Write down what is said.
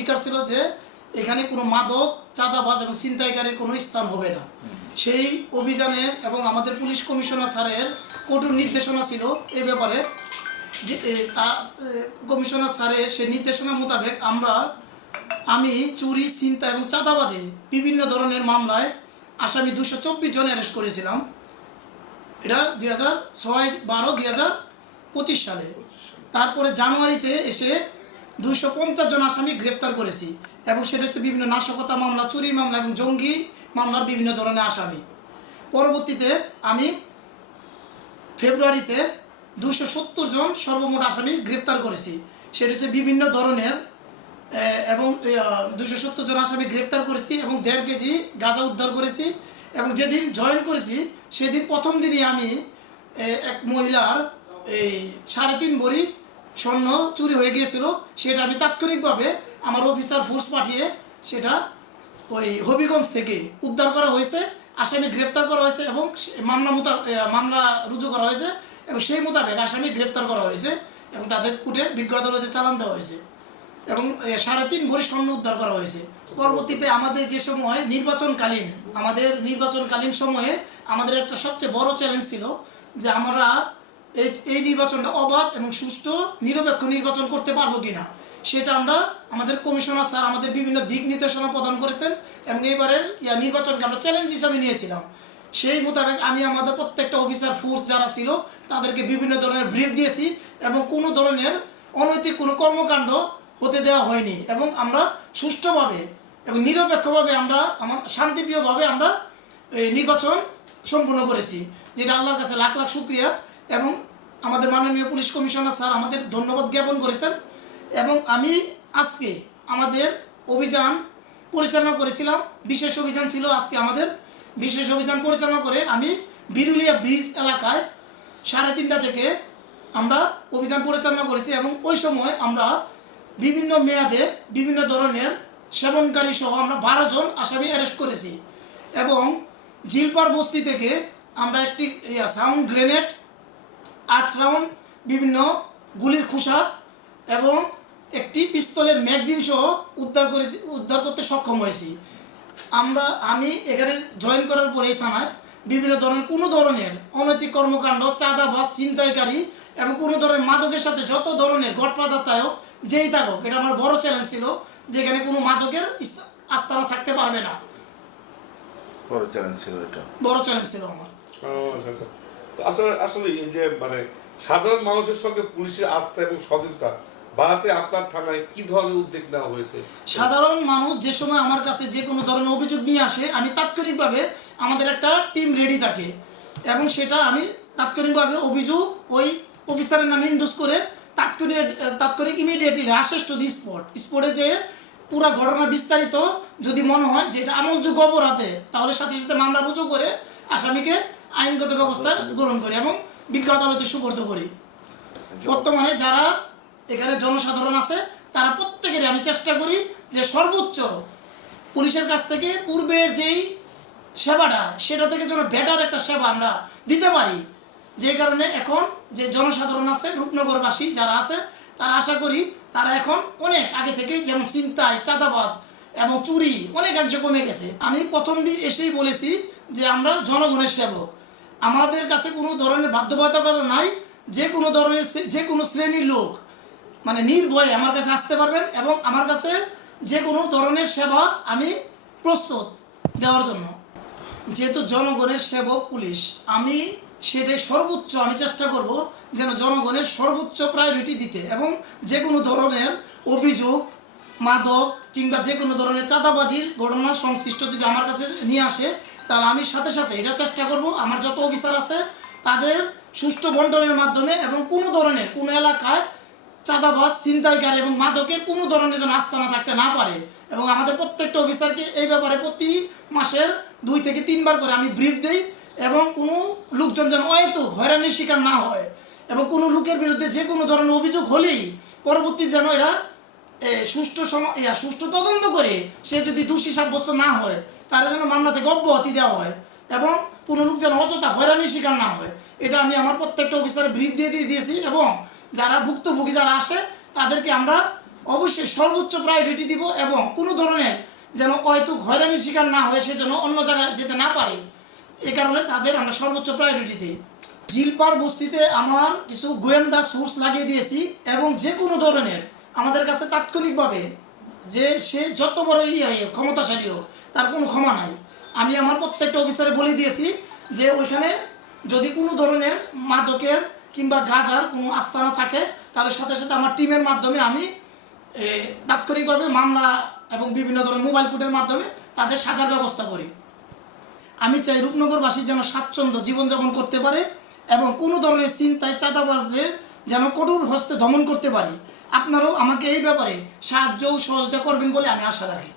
অঙ্গীকার ছিল যে এখানে কোনো মাদক, চাঁদাবাজ এবং ছিনতাইকারীর কোনো স্থান হবে না। সেই অভিযানের এবং আমাদের পুলিশ কমিশনার স্যারের কঠোর নির্দেশনা ছিল এই ব্যাপারে যে কমিশনার স্যারের সেই নির্দেশনা মোতাবেক আমি চুরি, ছিনতাই এবং চাঁদাবাজি বিভিন্ন ধরনের মামলায় আসামি 224 জন অ্যারেস্ট করেছিলাম। এটা 2006-12-2025 সালে। তারপরে জানুয়ারিতে এসে 250 জন আসামি গ্রেপ্তার করেছি এবং সেটা হচ্ছে বিভিন্ন নাশকতা মামলা, চুরি মামলা এবং জঙ্গি মামলার বিভিন্ন ধরনের আসামি। পরবর্তীতে আমি ফেব্রুয়ারিতে 270 জন সর্বমোট আসামি গ্রেপ্তার করেছি। সেটা হচ্ছে বিভিন্ন ধরনের এবং 270 জন আসামি গ্রেপ্তার করেছি এবং 1.5 কেজি গাঁজা উদ্ধার করেছি। এবং যেদিন জয়েন করেছি সেদিন প্রথম দিনই আমি এক মহিলার 3.5 ভরি স্বর্ণ চুরি হয়ে গিয়েছিল, সেটা আমি তাৎক্ষণিকভাবে আমার অফিসার ফোর্স পাঠিয়ে সেটা ওই হবিগঞ্জ থেকে উদ্ধার করা হয়েছে, আসামি গ্রেপ্তার করা হয়েছে এবং মামলা রুজু করা হয়েছে এবং সেই মোতাবেক আসামি গ্রেপ্তার করা হয়েছে এবং তাদের কোর্টে বিজ্ঞ আদালতে চালান দেওয়া হয়েছে এবং 3.5 ভরি স্বর্ণ উদ্ধার করা হয়েছে। পরবর্তীতে আমাদের যে সময় নির্বাচনকালীন সময়ে আমাদের একটা সবচেয়ে বড় চ্যালেঞ্জ ছিল যে আমরা এই নির্বাচনটা অবাধ এবং সুষ্ঠু নিরপেক্ষ নির্বাচন করতে পারবো কিনা, সেটা আমাদের কমিশনার স্যার আমাদের বিভিন্ন দিক নির্দেশনা প্রদান করেছেন এবং এইবারের নির্বাচনকে আমরা চ্যালেঞ্জ হিসাবে নিয়েছিলাম। সেই মোতাবেক আমি আমাদের প্রত্যেকটা অফিসার ফোর্স যারা ছিল তাদেরকে বিভিন্ন ধরনের ব্রিফ দিয়েছি এবং কোনো ধরনের অনৈতিক কোনো কর্মকাণ্ড হতে দেওয়া হয়নি এবং আমরা সুষ্ঠুভাবে এবং নিরপেক্ষভাবে শান্তিপ্রিয়ভাবে আমরা নির্বাচন সম্পূর্ণ করেছি, যেটা আল্লাহর কাছে লাখ লাখ শুকরিয়া। এবং আমাদের মাননীয় পুলিশ কমিশনার স্যার আমাদের ধন্যবাদ জ্ঞাপন করেছেন এবং আমি আজকে আমাদের অভিযান পরিচালনা করেছিলাম। বিশেষ অভিযান ছিল আজকে আমাদের। বিশেষ অভিযান পরিচালনা করে আমি বিরুলিয়া ব্রিজ এলাকায় 3:30টা থেকে আমরা অভিযান পরিচালনা করেছি এবং ওই সময় আমরা বিভিন্ন মেয়াদে বিভিন্ন ধরনের সেবনকারী সহ আমরা 12 জন আসামি অ্যারেস্ট করেছি এবং ঝিলপাড় বস্তি থেকে আমরা একটি সাউন্ড গ্রেনেড, 8 রাউন্ড বিভিন্ন গুলির খোসা এবং একটি পিস্তলের ম্যাগজিন সহ উদ্ধার করতে সক্ষম হয়েছি। আমি এখানে জয়েন করার পরে এই থানায় বিভিন্ন ধরনের কোনো ধরনের অনৈতিক কর্মকাণ্ড, চাঁদাবাজ, ছিনতাইকারী এবং কোনো ধরনের মাদকের সাথে যত ধরনের গডফাদার যেই থাকুক, এটা আমার বড় চ্যালেঞ্জ ছিল, যেখানে কোনো মাদকের আস্তানা থাকতে পারবে না। বড় চ্যালেঞ্জ ছিল এটা, বড় চ্যালেঞ্জ ছিল আমার। আসলে এই যে মানে সাধারণ মানুষের সঙ্গে পুলিশের আস্থা এবং সচেতনতা বাড়াতে আপনার থানায় কি ধরনের উদ্যোগ নেওয়া হয়েছে? সাধারণ মানুষ যে সময় আমার কাছে যে কোনো ধরনের অভিযোগ নিয়ে আসে, আমি তাৎক্ষণিকভাবে আমাদের একটা টিম রেডি থাকে এবং সেটা আমি তাৎক্ষণিকভাবে অভিযোগ ওই অফিসারের নামে ইনডোজ করে তাৎক্ষণিক ইমিডিয়েটলি রাশেস টু দি স্পটে যেয়ে পুরো ঘটনা বিস্তারিত যদি মনে হয় যে এটা আমলযোগ্য অপরাধে, তাহলে সাথে সাথে মামলা রুজু করে আসামিকে আইনগত ব্যবস্থা গ্রহণ করি এবং বিজ্ঞ আদালতে সুপর্দ করি। বর্তমানে যারা এখানে জনসাধারণ আছে তারা প্রত্যেকেরই আমি চেষ্টা করি যে সর্বোচ্চ পুলিশের কাছ থেকে পূর্বের যেই সেবাটা সেটা থেকে যেন বেটার একটা সেবা আমরা দিতে পারি। যে কারণে এখন যে জনসাধারণ আছে, রূপনগরবাসী যারা আছে, তারা আশা করি তারা এখন অনেক আগে থেকে যেমন ছিনতাই, চাঁদাবাজ এবং চুরি অনেকাংশে কমে গেছে। আমি প্রথম দিন এসেই বলেছি যে আমরা জনগণের সেবক, আমাদের কাছে কোনো ধরনের বাধ্যবাধকতা নাই। যে কোনো শ্রেণীর লোক মানে নির্ভয়ে আমার কাছে আসতে পারবেন এবং আমার কাছে যে কোনো ধরনের সেবা আমি প্রস্তুত দেওয়ার জন্য। যেহেতু জনগণের সেবক পুলিশ, আমি সেটাই সর্বোচ্চ আমি চেষ্টা করব যেন জনগণের সর্বোচ্চ প্রায়োরিটি দিতে এবং যে কোনো ধরনের অভিযোগ, মাদক কিংবা যে কোনো ধরনের চাঁদাবাজির ঘটনার সংশ্লিষ্ট যদি আমার কাছে নিয়ে আসে, তাহলে আমি সাথে সাথে এটা চেষ্টা করব আমার যত অফিসার আছে তাদের সুষ্ঠু বন্টনের মাধ্যমে এবং কোনো এলাকায় চাঁদাবাজ, ছিনতাইকারী এবং মাদকের কোনো ধরনের যেন আস্তানা থাকতে না পারে এবং আমাদের প্রত্যেকটা অফিসারকে এই ব্যাপারে প্রতি মাসের 2 থেকে 3 বার করে আমি ব্রিফ দিই এবং কোনো লোকজন যেন হয়তো হয়রানির শিকার না হয় এবং কোনো লোকের বিরুদ্ধে যে কোনো ধরনের অভিযোগ হলেই পরবর্তী যেন এরা সুষ্ঠু তদন্ত করে সে যদি দোষী সাব্যস্ত না হয় তার যেন মামলা থেকে অব্যাহতি দেওয়া হয় এবং কোনো লোক যেন অযথা হয়রানির শিকার না হয়, এটা আমি আমার প্রত্যেকটা অফিসারে ব্রিফ দিয়েছি এবং যারা ভুক্তভোগী যারা আসে তাদেরকে আমরা অবশ্যই সর্বোচ্চ প্রায়োরিটি দিব এবং কোনো ধরনের যেন হয়তো হয়রানির শিকার না হয় সেজন্য অন্য জায়গায় যেতে না পারে, এ কারণে তাদের আমরা সর্বোচ্চ প্রায়োরিটি দিই। জিলপার বস্তিতে আমার কিছু গোয়েন্দা সোর্স লাগিয়ে দিয়েছি এবং যে কোনো ধরনের আমাদের কাছে তাৎক্ষণিকভাবে যে সে যত বড় ক্ষমতাশালী হোক তার কোনো ক্ষমা নাই। আমি আমার প্রত্যেকটা অফিসারে বলে দিয়েছি যে ওইখানে যদি কোনো ধরনের মাদকের কিংবা গাঁজার কোনো আস্তানা থাকে তাহলে সাথে সাথে আমার টিমের মাধ্যমে আমি তাৎক্ষণিকভাবে মামলা এবং বিভিন্ন ধরনের মোবাইল কোর্টের মাধ্যমে তাদের সাজার ব্যবস্থা করি। আমি চাই রূপনগরবাসী যেন স্বাচ্ছন্দ্য জীবনযাপন করতে পারে এবং কোনো ধরনের চিন্তায় চাঁদাবাজদের যেন কঠোর হস্তে দমন করতে পারি। আপনারাও আমাকে এই ব্যাপারে সাহায্য ও সহযোগিতা করবেন বলে আমি আশা রাখি।